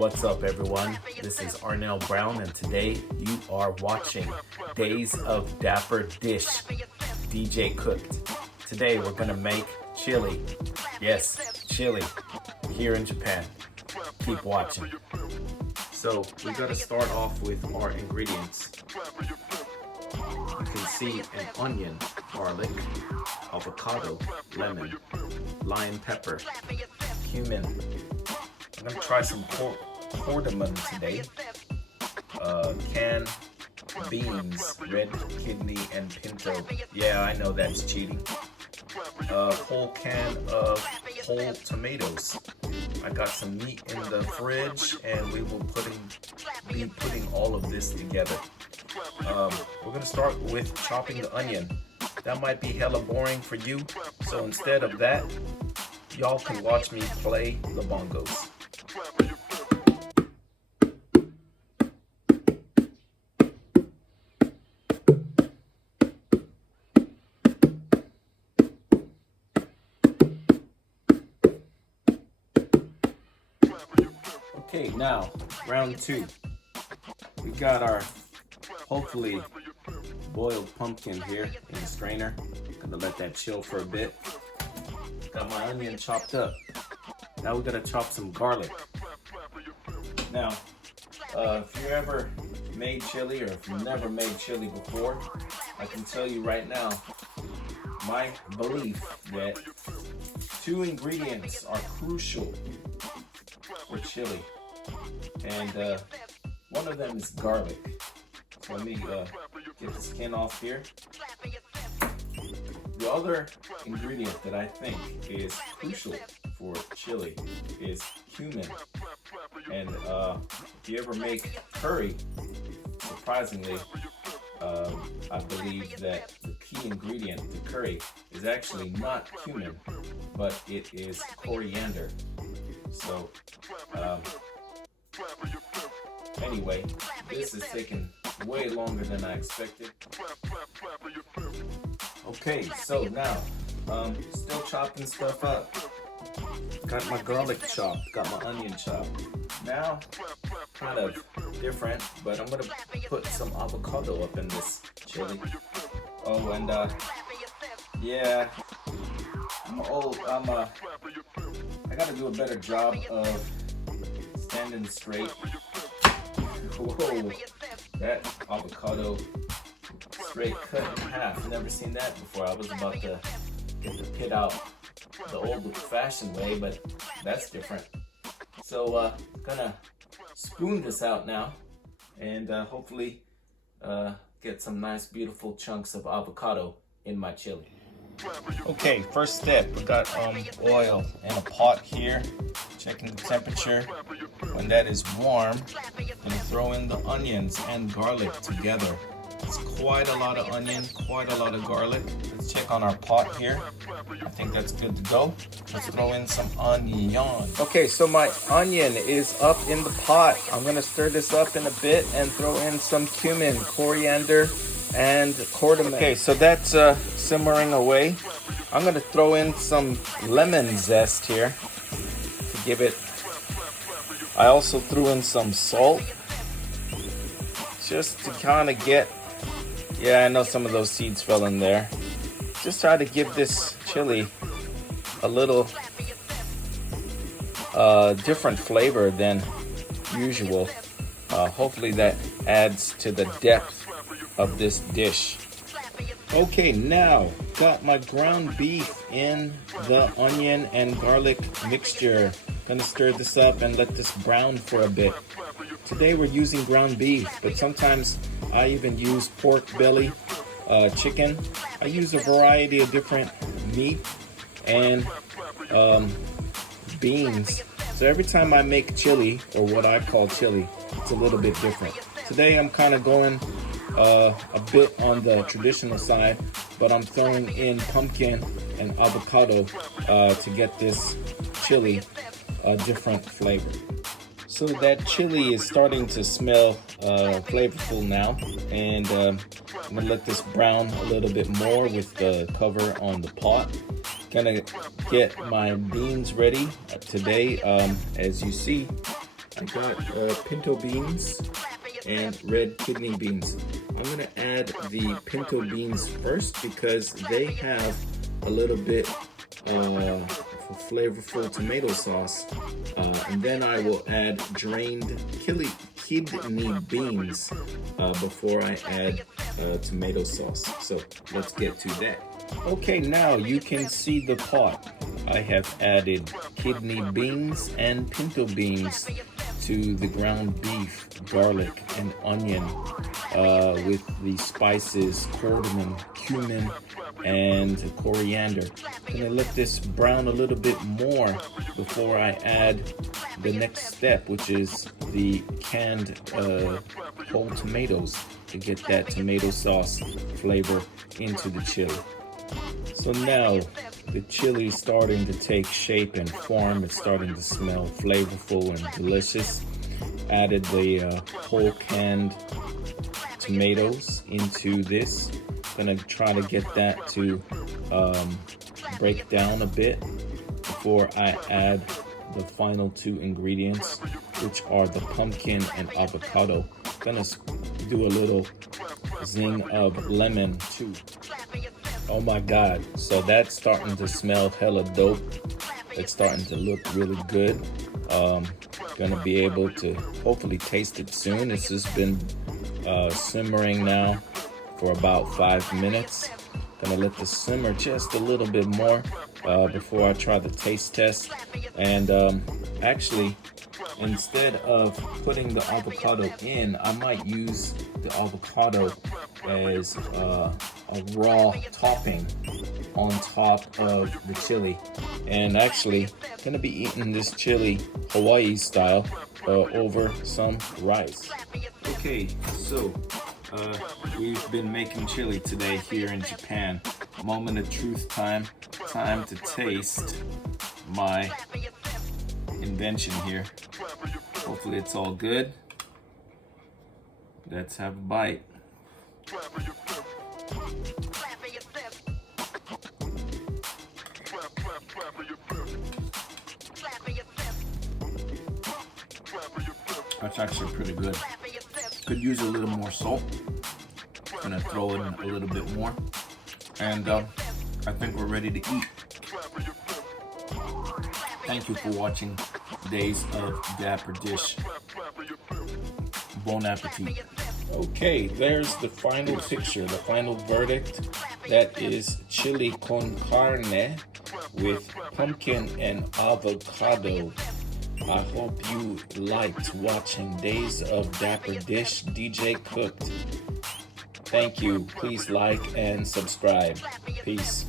What's up, everyone? This is Arnell Brown, and today you are watching Days of Dapper Dish, DJ Cooked. Today we're gonna make chili. Yes, chili here in Japan. Keep watching. So we gotta start off with our ingredients. You can see an onion, garlic, avocado, lemon, lime pepper, cumin. I'm gonna try some cardamom today. Canned beans, red kidney and pinto. Yeah, I know that's cheating. Whole can of whole tomatoes. I got some meat in the fridge, and we will be putting all of this together. We're gonna start with chopping the onion. That might be hella boring for you, so instead of that, y'all can watch me play the bongos. Okay, now round two. We got our hopefully boiled pumpkin here in the strainer. Gonna let that chill for a bit. Got my onion chopped up. Now we gotta chop some garlic. Now, if you ever made chili, or if you've never made chili before, I can tell you right now, my belief that two ingredients are crucial for chili, and one of them is garlic. So let me get the skin off here. The other ingredient that I think is crucial for chili is cumin. And if you ever make curry, surprisingly, I believe that the key ingredient to curry is actually not cumin, but it is coriander. So anyway, this is taking way longer than I expected. Okay, so now, still chopping stuff up. Got my garlic chopped, got my onion chopped. Now, kind of different, but I'm gonna put some avocado up in this chili. Oh, and yeah, I'm old. I gotta do a better job of standing straight. Whoa, that avocado straight cut in half. Never seen that before. I was about to get the pit out the old-fashioned way, but that's different. So, gonna spoon this out now, and hopefully get some nice, beautiful chunks of avocado in my chili. Okay, first step, we got oil in a pot here. Checking the temperature. When that is warm, I'm gonna throw in the onions and garlic together. It's quite a lot of onion, quite a lot of garlic. Let's check on our pot here. I think that's good to go. Let's throw in some onion. Okay, so my onion is up in the pot. I'm gonna stir this up in a bit and throw in some cumin, coriander, and cardamom. Okay, so that's simmering away. I'm gonna throw in some lemon zest here to give it. I also threw in some salt just to kind of get, yeah, I know some of those seeds fell in there. Just try to give this chili a little different flavor than usual. Hopefully that adds to the depth of this dish. Okay, now got my ground beef in the onion and garlic mixture. Gonna stir this up and let this brown for a bit. Today we're using ground beef, but sometimes I even use pork belly, chicken. I use a variety of different meat and beans. So every time I make chili, or what I call chili, it's a little bit different. Today I'm kind of going a bit on the traditional side, but I'm throwing in pumpkin and avocado to get this chili a different flavor. So that chili is starting to smell flavorful now, and I'm gonna let this brown a little bit more with the cover on the pot. Gonna get my beans ready today. As you see, I got pinto beans and red kidney beans. I'm gonna add the pinto beans first because they have a little bit flavorful tomato sauce, and then I will add drained kidney beans before I add tomato sauce. So let's get to that. Okay, now you can see the pot. I have added kidney beans and pinto beans to the ground beef, garlic, and onion with the spices, cardamom, cumin, and coriander. I'm gonna let this brown a little bit more before I add the next step, which is the canned whole tomatoes to get that tomato sauce flavor into the chili. So now the chili is starting to take shape and form. It's starting to smell flavorful and delicious. Added the whole canned tomatoes into this. Gonna try to get that to break down a bit before I add the final two ingredients, which are the pumpkin and avocado. Gonna do a little zing of lemon too. Oh my God, so that's starting to smell hella dope. It's starting to look really good. Gonna be able to hopefully taste it soon. It's just been simmering now for about 5 minutes. Gonna let this simmer just a little bit more before I try the taste test. And actually, instead of putting the avocado in, I might use the avocado as a raw topping on top of the chili. And actually, gonna be eating this chili Hawaii style over some rice. Okay, so we've been making chili today here in Japan. Moment of truth time. Time to taste my invention here. Hopefully it's all good. Let's have a bite. That's actually pretty good. Could use a little more salt. Gonna throw in a little bit more. And I think we're ready to eat. Thank you for watching Days of Dapper Dish. Bon appetit. Okay, there's the final picture, the final verdict. That is chili con carne with pumpkin and avocado. I hope you liked watching Days of Dapper Dish DJ Cooked. Thank you. Please like and subscribe. Peace.